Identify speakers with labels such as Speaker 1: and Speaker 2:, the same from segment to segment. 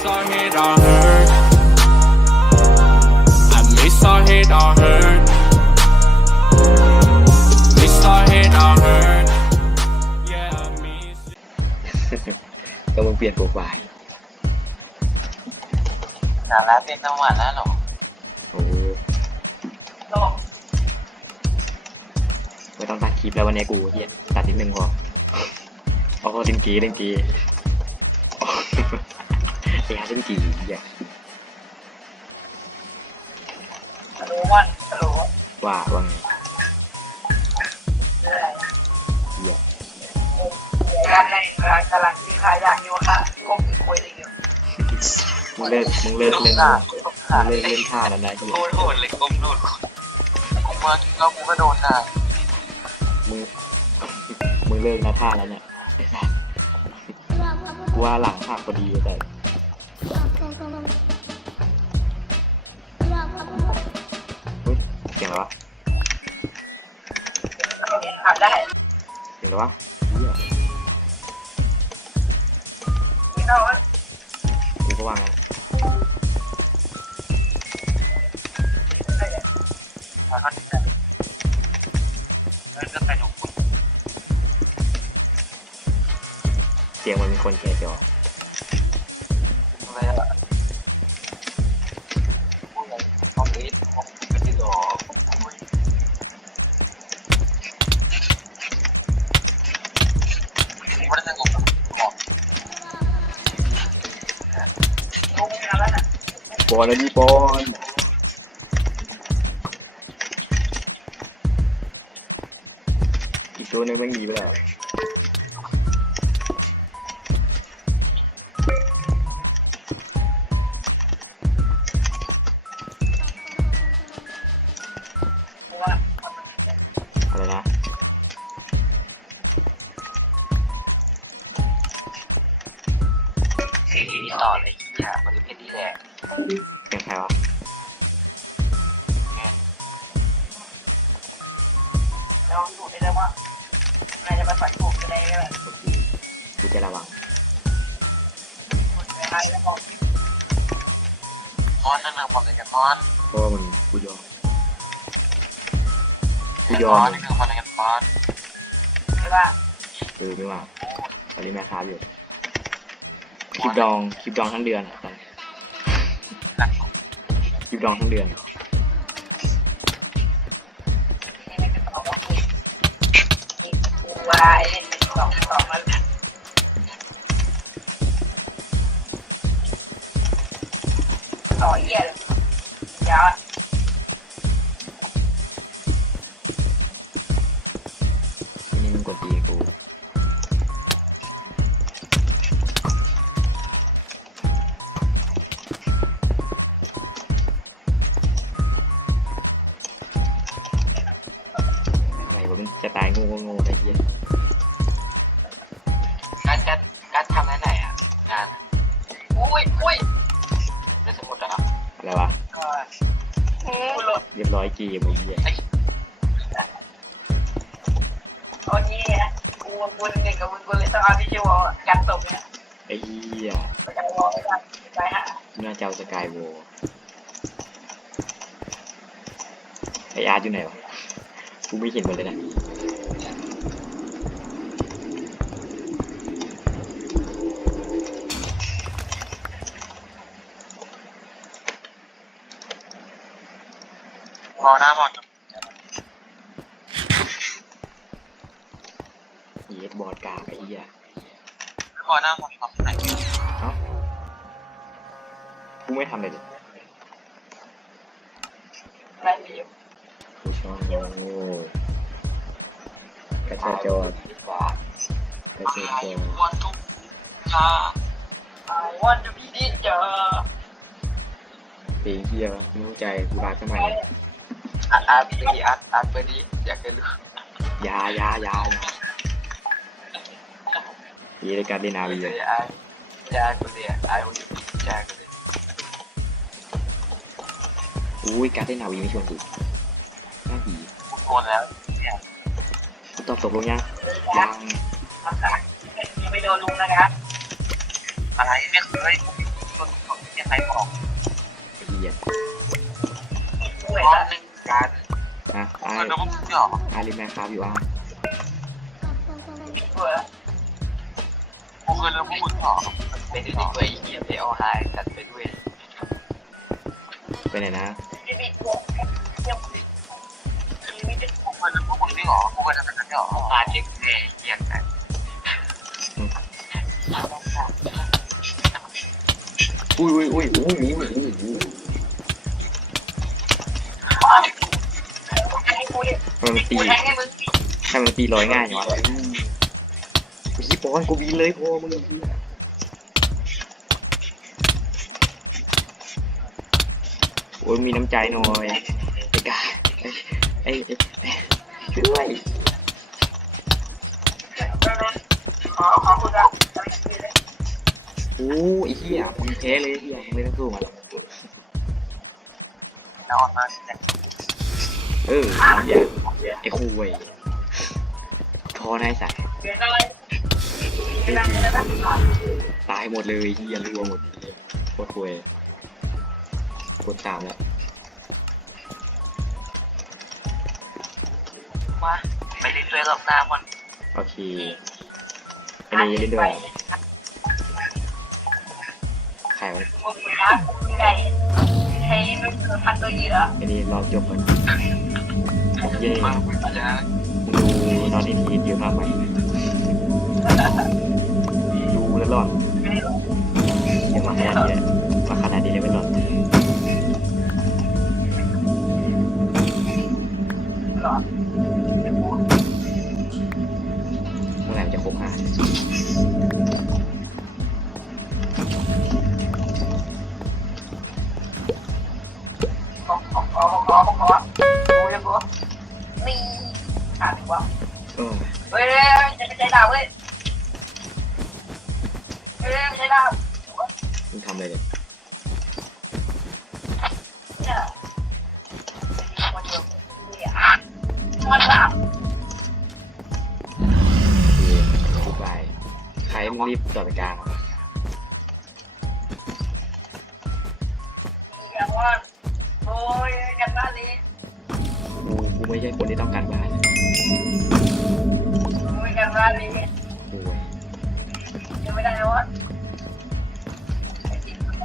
Speaker 1: miss all hate all hurt. I miss all hate all hurt. Miss all hate all hurt. Yeah, I miss.
Speaker 2: ก็มึงเปลี่ยนโปรไฟล์
Speaker 3: สาระเป็นจังหวะแล้วหรอ
Speaker 2: โอ้ไม่ต้องตัดคลิปแล้ววันนี้กูเฮียตัดนิดนึงพออ๋อเล่นกีเล่นกีอ๋อ ไอ้ฮาเล่นกีเฮีย
Speaker 4: รู้ว่ารู้
Speaker 2: ว่าว่าไงเฮีย
Speaker 4: การในร้านกำลังที่ขายอยากอยู่ค่ะก้มคุยอะไรอยู่
Speaker 2: มึงเลิกมึงเลิกเล่นมึงเลิกเล่นท่าแล้วนะเฮีย
Speaker 3: โคตรโหดเลยก้มโดนกูมากินก็กูก็โดนได้
Speaker 2: มึงมึงเลิกนะท่าแล้วเนี่ยไอ้สัสกูว่าหลังหักพอดีแต่ เสียงอะไรวะ
Speaker 4: ได้
Speaker 2: เสียงอะไรวะเฮีย
Speaker 4: ที่เรา
Speaker 2: กูก็ว่างน
Speaker 3: แล้วก็แล้วก็ไปดูคุณ
Speaker 2: เสียงมันเป็นคนแก่จอ ปอนแล้วนี่ปอนอีกตัวหนึงแม่งหนีไปแล้ว
Speaker 3: ต่อเลยอย่ามันเป็นที่แหลก
Speaker 2: เสียงใครวะ
Speaker 4: เราดูได้แล้วว่าน่าจะมาใส่ถูกจะได้ก็
Speaker 2: โอเคกูจะระวัง
Speaker 4: คนไทยแล้วบอก
Speaker 3: มอนนั่นนะบอกเลยกันมอน
Speaker 2: เพราะว่ามึงกูยอมกูย
Speaker 3: ม
Speaker 2: อ
Speaker 3: อ
Speaker 2: ม
Speaker 3: นนี่คือมอนกันมอน
Speaker 4: ใช่ป่ะ
Speaker 2: เออไม่ว่าตอนนี้แม่ค้าอยู่ คลิปดองคลิปดองทั้งเดือนอะตอนคลิปดองทั้งเดือน
Speaker 4: วายสองสองแล้วต่อเยี่ยเลยเดี๋ยว
Speaker 2: ที่นี่มึงกดตีกู รียบร้อยกีมไอ้เหี้ย
Speaker 4: โอเคกูกูเด็กกับมึงกูเลยต้องเอาที่ชื่อว่าการตกเนี่ย
Speaker 2: ไอ้เหี้ย
Speaker 4: ไปกันวอไปกันไปฮะ
Speaker 2: น่าจะเอาสกายโวไออาร์ตอยู่ไหนวะกูไม่เห็นมันเลยนะ
Speaker 3: มอหน้ามอน
Speaker 2: เยสบอร์ดกากไอ้เหี้ย
Speaker 3: มอหน้ามอนทำไหน
Speaker 2: เอ้ากูไม่ทำเลยดิ
Speaker 4: ไม่มีอยู่
Speaker 2: กูชอบโอ้กระชากจอดกระชากจอด
Speaker 3: วันทุกชา
Speaker 4: I want to be ninja
Speaker 2: เพลงเหี้ยวะไม่เข้าใจกูรักทำไม
Speaker 3: อาร์ตอาร์ตไปดีอาร์ตอาร์ตไปดีอยากจะรู้
Speaker 2: ยายายายาเยในการเล่นาวี
Speaker 3: เล
Speaker 2: เลย
Speaker 3: ยอาร์ตยากูเลยอาร์ตยากูเลย
Speaker 2: อุ้ยการเล่นาวีไม่ชวนกูน่าดี
Speaker 3: กูโดนแล้วเนี่ย
Speaker 2: ตอบตกลงยังยัง
Speaker 4: ไม่โดนลุงนะครับ
Speaker 3: อะไรไม่เคยคนของที่ใครบอก
Speaker 2: ไอ้เหี้ย
Speaker 4: ป่ วย
Speaker 3: รอ
Speaker 4: ละ
Speaker 3: บหนึ่งการ
Speaker 2: อะไอ้
Speaker 3: เงินน้ำมันเหรอ
Speaker 2: ไอ้ริมแมนครับอยู่อะ
Speaker 4: ป่วยละ
Speaker 3: กูเงินน้ำมันเหรอ
Speaker 5: ไปด้วยด้วยเหี้ยไปเอาหายกันไปด้วย
Speaker 2: ไปไหนนะ
Speaker 4: ไม่มีป่วยยังไม่ได้
Speaker 3: กูเงินน้ำมันนี่เหรอกูเงินน้ำมันนี่เหรอ
Speaker 5: หาเด็กแม่เหี้ยกัน
Speaker 2: อุ้ยอุ้ยอุ้ยอุ้ยหมีหมี มมั
Speaker 4: น
Speaker 2: ตี
Speaker 4: ทงให้มึง
Speaker 2: ทำไมมันตีลอยง่ายอย่วะพี่ปอนกูบินเลยพอมึงโอ้ยมีน้ำใจหน่อยไอ้กาไอ้ไอ้ช่วยโอ้ไอ้เหี้ยมึงแพ้เลยเหี้ยมึงไม่ต้องสู้มาหรอก
Speaker 3: จะออนมา เนี่ย
Speaker 2: เออไอ้เหี้ยไอ้คุยทอนายสาย
Speaker 4: เดี๋ยวอะไรเวลาเวลา
Speaker 2: ตายหมดเลยไอ้เหี้ยรัวหมดเลยโคตรคุยกดตามแล้ว
Speaker 3: มาไปเล่นด้วยรอบหน้ามัน
Speaker 2: โอเคอันนี้เล่นด้วยใครวะ
Speaker 4: มึงนะไก่ให้มันเกิดพันตัวเยอะ
Speaker 2: อันนี้รอบจบก่ อเย้
Speaker 3: มาคุณจะ
Speaker 2: มึงดูนอนนี้ทีเยอะมากไหมดูแล้วหลอนเดี๋ยวมาขนาดนี้เลย มึ
Speaker 4: ง
Speaker 2: ทำอะไรเนี่ย
Speaker 4: มันเดียวเนี่ยมันสาม
Speaker 2: โอเคกูไปใครมึงรีบต่อไปกาง
Speaker 4: อย่างว่าโอ้กันบ้านนี้
Speaker 2: กูไม่ใช่คนที่ต้องการบ้าน
Speaker 4: โอ้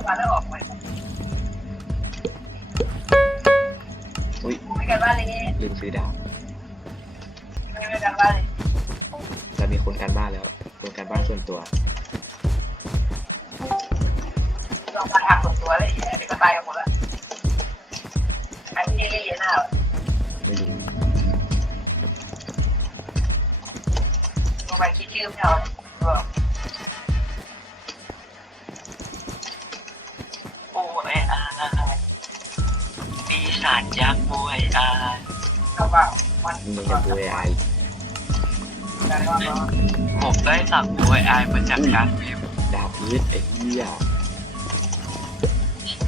Speaker 4: อ้ที่เข้ามาแล้วออกไป
Speaker 2: อุ้ย
Speaker 4: โอ้ยกันบ้านนี้
Speaker 2: ลืมซื้อดาว
Speaker 4: ยังไม่กันบ้านนี้
Speaker 2: เรามีคนการบ้านแล้วคนการบ้านส่วนตัว
Speaker 4: ลองมาหักส่วนตัวเลยเดี๋ยวก็ตายกันหมดละไอ้ที่เรียนหน้า
Speaker 2: ไม่รู้
Speaker 4: ลงไปคิดชื่อไม่เอา มัน
Speaker 2: มึงยังจะดูไอ
Speaker 4: แต่ว่าก็
Speaker 5: ผมได้สั่งโวยอายมาจากการพิมพ์
Speaker 2: ดาวพีชไอ้เหี้ย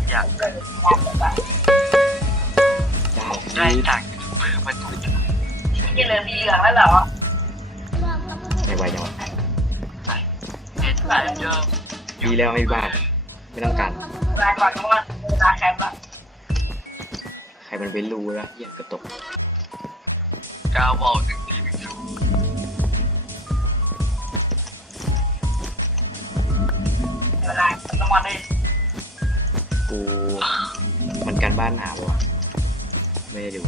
Speaker 5: อยาก
Speaker 4: เกิดมองแบบ
Speaker 2: ดาว
Speaker 5: ได้
Speaker 2: พีช
Speaker 5: จากยูทูบเบอร์มาถูก
Speaker 4: ที่เหลือสีเหลืองแล้วเหรอ
Speaker 2: ไม่ไหวจังวะ
Speaker 5: เห็นหลายเดิม
Speaker 2: ดีแล้วไม่บ้านไม่ต้องการ
Speaker 4: ลาก่อนเพราะว่าเวลาแคมป์ละ
Speaker 2: ใครมันเป็นรูแล้วเหี้ยกระตก
Speaker 5: ก้าวบอกถึงทีวิจู
Speaker 4: เวลาต้องมาได้
Speaker 2: กูมันการบ้านหนาววะไม่ได้ดู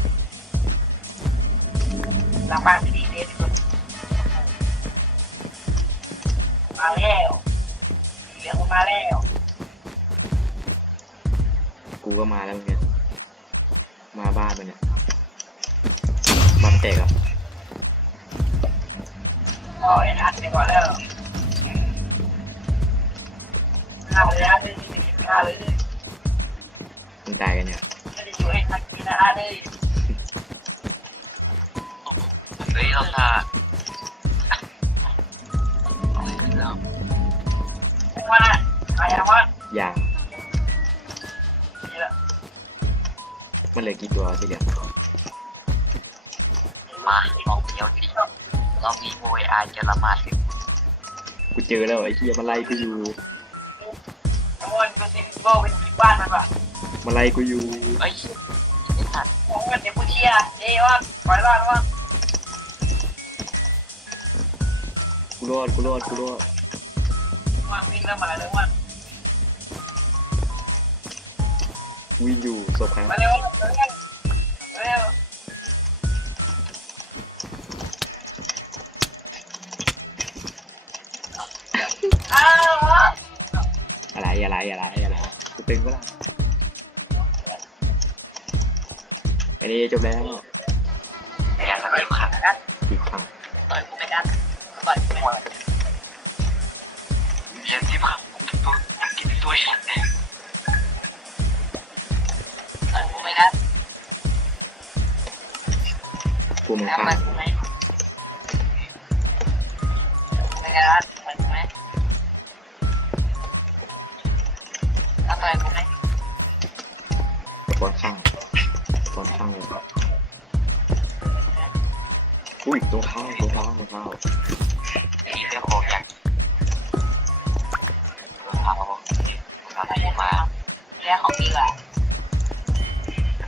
Speaker 4: หลังบ้านที่ดีเด็ดมาแล้วเหลืองมาแล้ว
Speaker 2: กูก็มาแล้วเหมือนกันมาบ้านมันเนี่ยบ้าน แตกอะ
Speaker 4: อ๋อไอ้ทัดไปก่อนแล้วข้าวเลยนะเลยข้าวเลย
Speaker 2: มึงตายกันเนี่ย
Speaker 4: ไม่ได้อยู่ให้ทัดกินนะเลย
Speaker 5: เเรา
Speaker 2: มี
Speaker 5: โวยอายจะละหมาด
Speaker 2: กูเจอแล้วไอ้เหี้ยมันไล่กูอยู่
Speaker 4: โอ้ยดูสิ
Speaker 2: มาไล่กูอยู่
Speaker 5: เอ้ยไอ้สัตว์
Speaker 4: ผมกันเดี๋ยวกูเชียร์เอ้ว่าปล่อยรอดว่า
Speaker 2: กูรอดกูรอดกูรอด
Speaker 4: ว่าวิ่งเริ่มมาแล้วว่า
Speaker 2: วิ่งอยู่ศพครับ
Speaker 4: มาเร็วเร็วเอะ
Speaker 2: ไรอะไรอะไรอะไรกูตึงก็ล่ะไปนี่จบแล้ว
Speaker 5: อยากจะรีบขัด
Speaker 2: อีกครั้ง
Speaker 4: ต่อยกูไม่ได้ต่อยกูไม่ได้
Speaker 5: อยากรีบขัดตัวอยากกินตัวฉันเนี่ย
Speaker 4: ต่อยกูไม่ได้
Speaker 2: กูมึง
Speaker 4: ทำ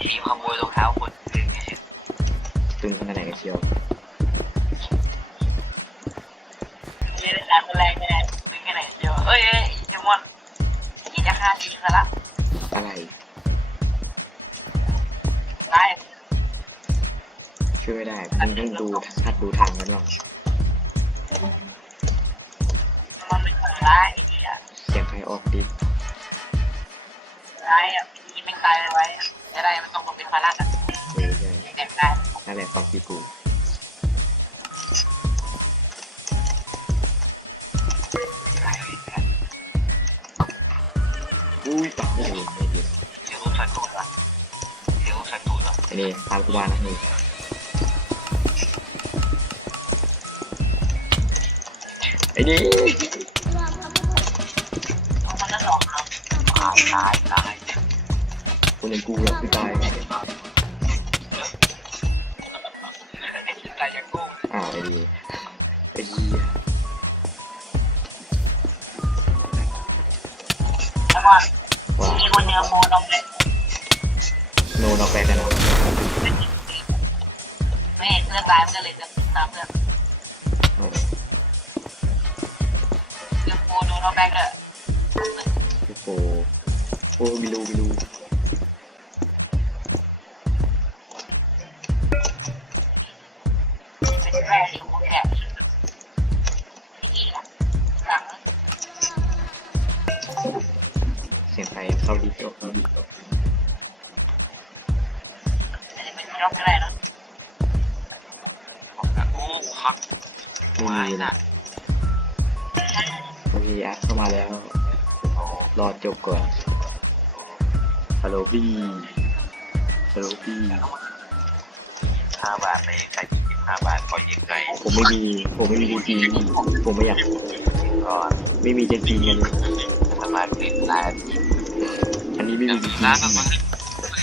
Speaker 4: มี
Speaker 2: ข
Speaker 5: โมยรองเท้าคนหนึ่ง
Speaker 2: ตึงขนาดไหนกันเชียว
Speaker 4: นี่ได้การแรงแน่ถึงแค่ไหนเดียวเอ้ยเอ้ยเจมอนกินจะฆ่าทีซะละ
Speaker 2: อะไร
Speaker 4: ไล่
Speaker 2: ช่วยไม่ได้มึงต้องดูทัดดูทางกันบ้าง
Speaker 4: มันเป็นคนร้ายไอ้เหี้ย
Speaker 2: เสียงใครออกดิ
Speaker 4: ร้ายอะกินไม่ตายไว้ จะได้มันต้องเป็นภาระกัน
Speaker 2: เออใช่
Speaker 4: เด็กได้
Speaker 2: นั่นแหละความคิดกูอุ้ยตายไม่โดนไม่โดน
Speaker 5: เดี๋ยวใส่ตูดละเดี๋ยวใส่ตูดละ
Speaker 2: ไอ้นี่ตามกูมานะนี่ไอ้นี่
Speaker 4: มันก็หลอกเรา
Speaker 5: ตายตายตาย
Speaker 2: คน อย่างกูแล้วกูตาย
Speaker 5: ไอ้ที่ตายอย่างกู
Speaker 2: อ้าวไอ้ดีไอ้เหี้ย
Speaker 4: แล้ว
Speaker 2: ว่า
Speaker 4: มีคนเนื้อโมลงเลย
Speaker 2: โนนออกไปกันนะ
Speaker 4: ไม่เห็นเพื่อนตายมันก็เลยจะตามเพื่อน
Speaker 2: อ๋อ
Speaker 4: เรื่อโมโดนอาแบกเลย
Speaker 2: โอ้โหโอ้มิลูมิลู
Speaker 4: ไม่ได้เป็นรอบก็ได้นะ
Speaker 5: โอ้ครับ
Speaker 2: ไม่มีนะโอเคอะเข้ามาแล้ว รอจบก่อนฮัลโหลพี่ฮัลโหลพี่
Speaker 5: ห้าบาทไปใส่ยี่สิบห้าบาทก็ยิงไกล
Speaker 2: ผมไม่มี ผมไม่มีจริงๆผมไม่อยาก
Speaker 5: ก็
Speaker 2: ไม่มีจริงๆกัน
Speaker 5: สามารถเล่นได้
Speaker 2: อันนี้ไม่มีจริง
Speaker 5: ร้านมัน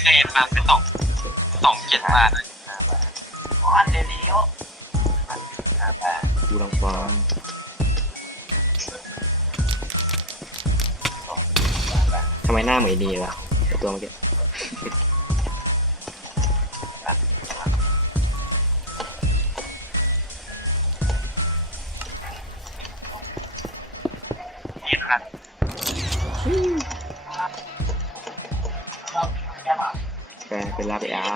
Speaker 5: เคยมาเป็นสอง สองเจ็ดบาทห้า
Speaker 4: เพราะอันเดี๋ยวนี้
Speaker 5: ห้าบาท
Speaker 2: ๆกูลองฟังทำไมหน้าเหมือนไอ้นี่วะไอ้ตัวเมื่อกี้
Speaker 5: ยี่สิบห้า
Speaker 2: แฟนเป็นลาไปอา